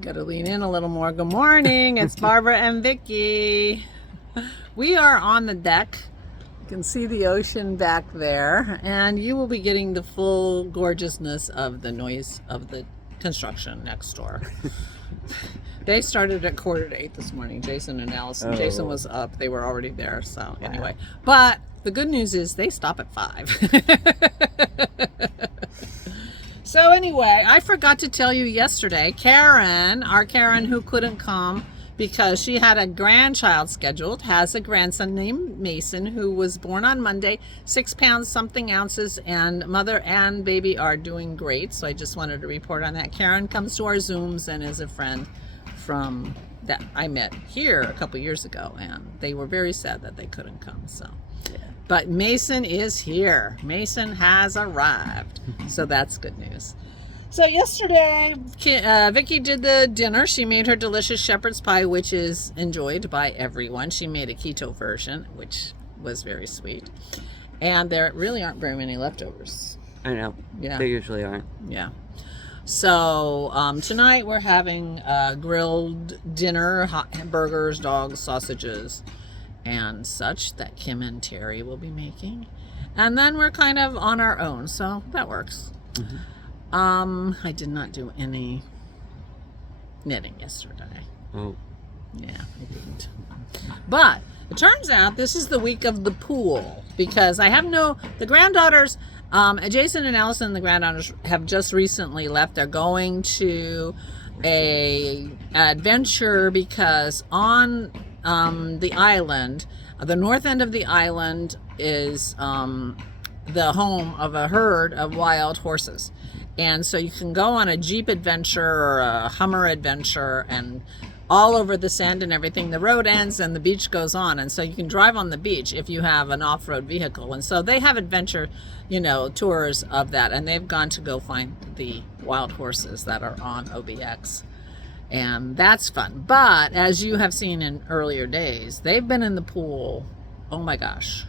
Gotta lean in a little more. Good morning. It's Barbara and Vicki. We are on the deck. You can see the ocean back there, and you will be getting the full gorgeousness of the noise of the construction next door. They started at 7:45 this morning, Jason and Allison. Jason was up. They were already there, so anyway. But the good news is they stop at 5. So anyway, I forgot to tell you yesterday, Karen, our Karen who couldn't come because she had a grandchild scheduled, has a grandson named Mason who was born on Monday, 6 pounds something ounces, and mother and baby are doing great. So I just wanted to report on that. Karen comes to our Zooms and is a friend from that I met here a couple years ago, and they were very sad that they couldn't come. So. Yeah. But Mason is here. Mason has arrived. So that's good news. So yesterday, Vicki did the dinner. She made her delicious shepherd's pie, which is enjoyed by everyone. She made a keto version, which was very sweet. And there really aren't very many leftovers. I know. Yeah. They usually aren't. Yeah. So tonight we're having a grilled dinner, hot burgers, dogs, sausages, and such that Kim and Terry will be making. And then we're kind of on our own, so that works. Mm-hmm. I did not do any knitting yesterday. Oh. Yeah, I didn't. But it turns out this is the week of the pool because I have the granddaughters, Jason and Allison, the granddaughters have just recently left. They're going to a adventure because on the island, the north end of the island is the home of a herd of wild horses. And so you can go on a Jeep adventure or a Hummer adventure and all over the sand and everything. The road ends and the beach goes on. And so you can drive on the beach if you have an off-road vehicle. And so they have adventure, tours of that. And they've gone to go find the wild horses that are on OBX. And that's fun. But as you have seen in earlier days, they've been in the pool. Oh my gosh.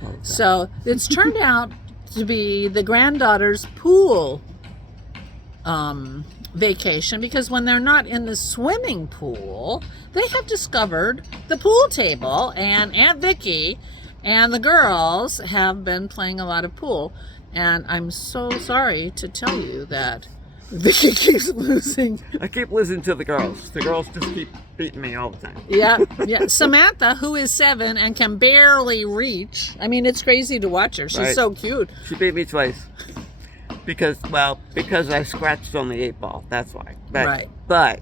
Okay. So it's turned out to be the granddaughter's pool vacation because when they're not in the swimming pool, they have discovered the pool table, and Aunt Vicki and the girls have been playing a lot of pool. And I'm so sorry to tell you that Vicki keeps losing. I keep losing to the girls. The girls just keep beating me all the time. Yeah. Samantha, who is 7 and can barely reach. I mean, it's crazy to watch her. She's so cute. She beat me twice. Because I scratched on the 8 ball. That's why. But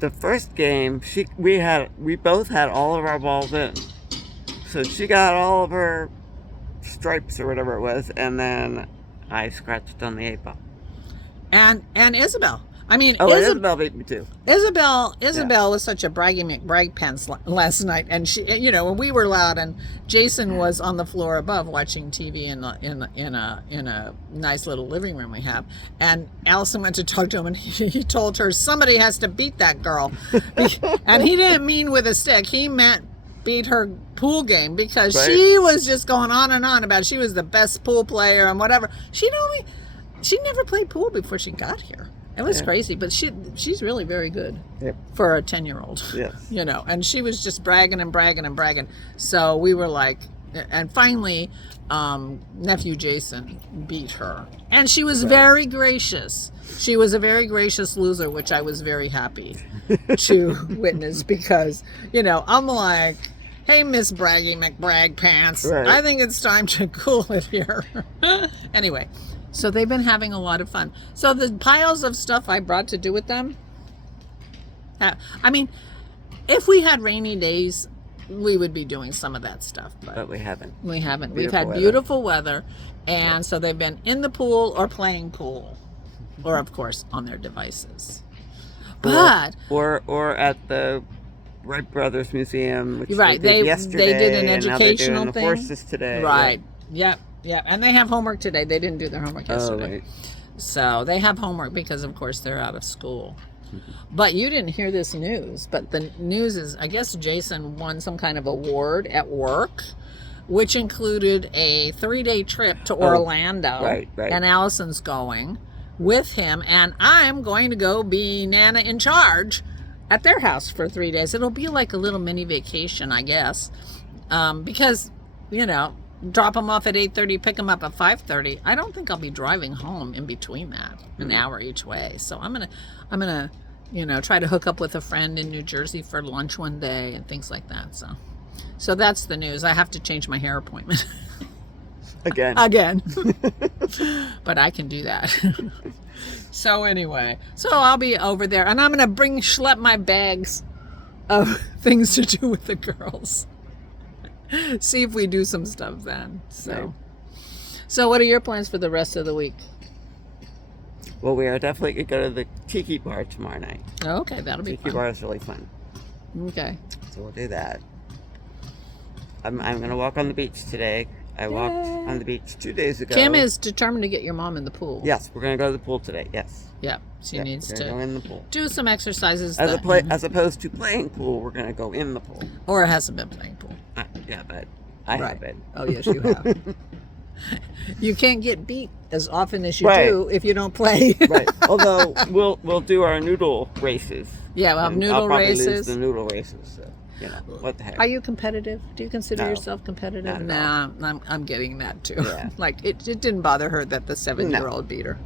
the first game, we both had all of our balls in. So she got all of her stripes or whatever it was, and then I scratched on the 8 ball. And Isabelle. I mean, Isabelle beat me too. Isabelle was such a braggy McBrag pants last night, and she, when we were loud, and Jason was on the floor above watching TV in a nice little living room we have, and Allison went to talk to him, and he told her somebody has to beat that girl, and he didn't mean with a stick, he meant beat her pool game because she was just going on and on about she was the best pool player and whatever. She never played pool before she got here. It was crazy, but she's really very good for a 10-year-old. Yes. And she was just bragging and bragging and bragging. So we were like, and finally, nephew Jason beat her. And she was very gracious. She was a very gracious loser, which I was very happy to witness because, I'm like, hey, Miss Braggy McBrag Pants, I think it's time to cool it here. Anyway. So they've been having a lot of fun. So the piles of stuff I brought to do with them, I mean, if we had rainy days, we would be doing some of that stuff. But we haven't. We haven't. We've had beautiful weather. And so they've been in the pool or playing pool. Or, of course, on their devices. But... Or at the Wright Brothers Museum, which they did yesterday. They did an educational thing. And thing. the horses today. Right. Yep. Yeah, and they have homework today. They didn't do their homework yesterday. So they have homework because, of course, they're out of school. But you didn't hear this news. But the news is, I guess Jason won some kind of award at work, which included a 3-day trip to Orlando. Right. And Allison's going. with him, and I'm going to go be Nana in charge at their house for 3 days. It'll be like a little mini vacation, I guess, because, you know, drop them off at 8:30, pick them up at 5:30. I don't think I'll be driving home in between that, an hour each way. So I'm gonna, you know, try to hook up with a friend in New Jersey for lunch one day and things like that. So that's the news. I have to change my hair appointment. Again. But I can do that. So anyway, so I'll be over there, and I'm going to schlep my bags of things to do with the girls. See if we do some stuff then. So what are your plans for the rest of the week? Well, we are definitely going to go to the Tiki Bar tomorrow night. Okay, that'll be fun. Tiki Bar is really fun. Okay. So we'll do that. I'm going to walk on the beach today. I walked on the beach 2 days ago. Kim is determined to get your mom in the pool. Yes, we're going to go to the pool today. Yes. Yeah, she needs to go in the pool. Do some exercises. As opposed to playing pool, we're going to go in the pool. Or hasn't been playing pool. Yeah, but I have been. Oh, yes, you have. You can't get beat as often as you do if you don't play. Right. Although we'll do our noodle races. Yeah, we'll have noodle races. I'll probably lose the noodle races. So, you know, what the heck. Are you competitive? Do you consider yourself competitive? Not at Nah, I'm getting that too. Yeah. Like it didn't bother her that the 7-year-old beat her.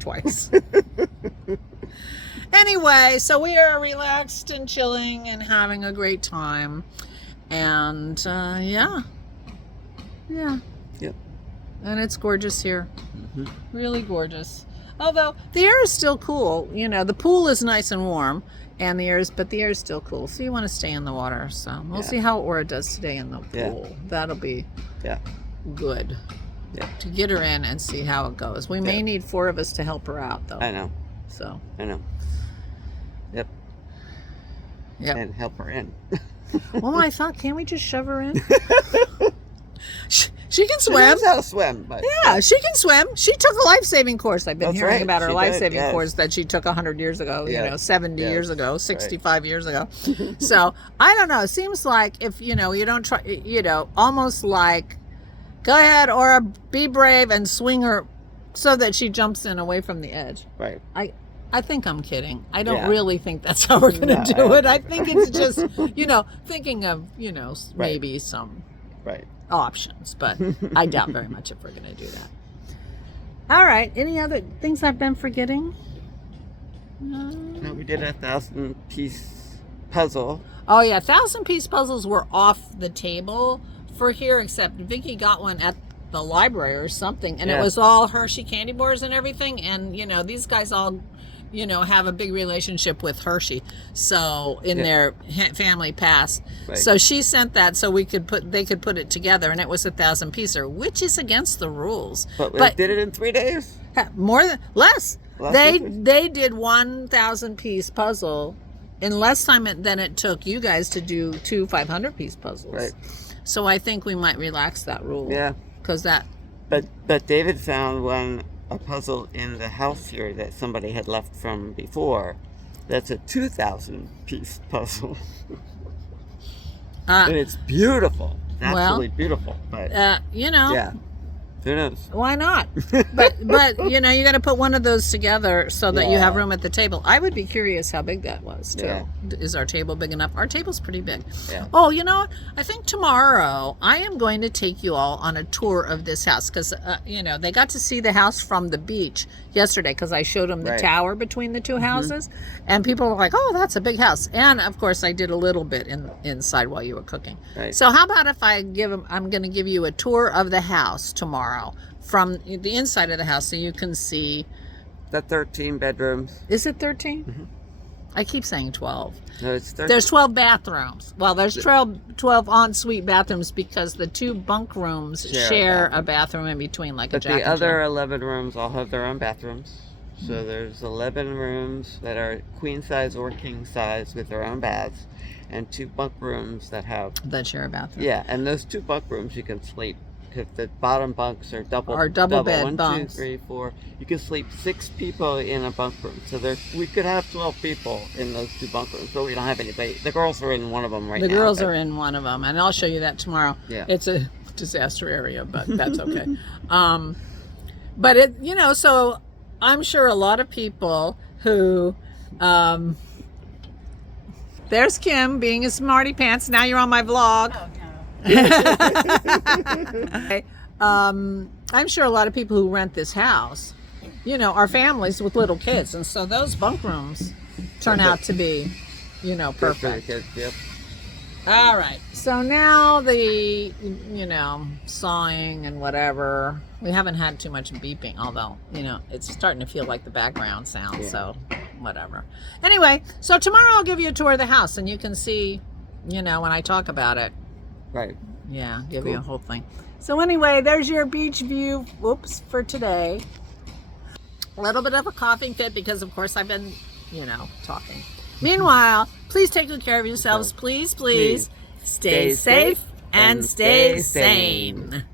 Twice. Anyway, so we are relaxed and chilling and having a great time. And yeah. Yep. And it's gorgeous here. Mm-hmm. Really gorgeous. Although the air is still cool. You know, the pool is nice and warm, and the air is still cool. So you want to stay in the water. So we'll see how Aura does today in the pool. Yeah. That'll be good. Yeah. To get her in and see how it goes. We may need 4 of us to help her out, though. I know. So. I know. Yep. And help her in. Well, I thought, can't we just shove her in? She can swim. She knows how to swim. But, yeah, she can swim. She took a life-saving course. I've been hearing about her life-saving course that she took 100 years ago, 70 years ago, 65 years ago. So, I don't know. It seems like if, you don't try, almost like, go ahead, Aura, be brave and swing her so that she jumps in away from the edge. Right. I think I'm kidding. I don't really think that's how we're going to do it. I think it's just, thinking of, maybe some options, but I doubt very much if we're going to do that. All right. Any other things I've been forgetting? No, we did a 1,000-piece puzzle. Oh, yeah. 1,000-piece puzzles were off the table for here, except Vicki got one at the library or something, and it was all Hershey candy bars and everything, and, these guys all... have a big relationship with Hershey, so in their family past. Right. So she sent that so they could put it together, and it was 1,000-piecer, which is against the rules. But they did it in 3 days? Less. They did 1,000-piece puzzle in less time than it took you guys to do 2 500-piece puzzles. Right. So I think we might relax that rule. Yeah. Because that. But David found a puzzle in the house here that somebody had left from before. That's a 2,000-piece puzzle. And it's beautiful. It's absolutely beautiful. But yeah. Who knows? Why not? But you got to put one of those together so that you have room at the table. I would be curious how big that was too. Yeah. Is our table big enough? Our table's pretty big. Yeah. Oh, I think tomorrow I am going to take you all on a tour of this house because they got to see the house from the beach yesterday because I showed them the tower between the two houses, and people were like, "Oh, that's a big house." And of course, I did a little bit inside while you were cooking. Right. So how about if I'm going to give you a tour of the house tomorrow from the inside of the house so you can see the 13 bedrooms. Is it 13? Mm-hmm. I keep saying 12. No, it's 13. There's 12 bathrooms. Well, there's 12 ensuite bathrooms because the 2 bunk rooms share a bathroom in between, like a jack and Jill. But the other 11 rooms all have their own bathrooms. So there's 11 rooms that are queen size or king size with their own baths, and 2 bunk rooms that share a bathroom. Yeah, and those 2 bunk rooms you can sleep. If the bottom bunks are double bed 1, bunks. 2, 3, 4. You can sleep 6 people in a bunk room. So we could have 12 people in those 2 bunk rooms, but we don't have anybody. The girls are in one of them right now. The girls are in one of them, and I'll show you that tomorrow. Yeah. It's a disaster area, but that's okay. But it, so I'm sure a lot of people who, there's Kim being a smarty pants. Now you're on my vlog. Oh, no. I'm sure a lot of people who rent this house, you know, are families with little kids. And so those bunk rooms turn out to be, you know, perfect. Yep. All right. So now the, you know, sawing and whatever. We haven't had too much beeping, although, you know, it's starting to feel like the background sound. Yeah. So whatever. Anyway, so tomorrow I'll give you a tour of the house and you can see, you know, when I talk about it. Right. Yeah, give you a whole thing. So anyway, there's your beach view. Whoops, for today. A little bit of a coughing fit because, of course, I've been, you know, talking. Meanwhile, please take good care of yourselves. Please stay safe and stay sane.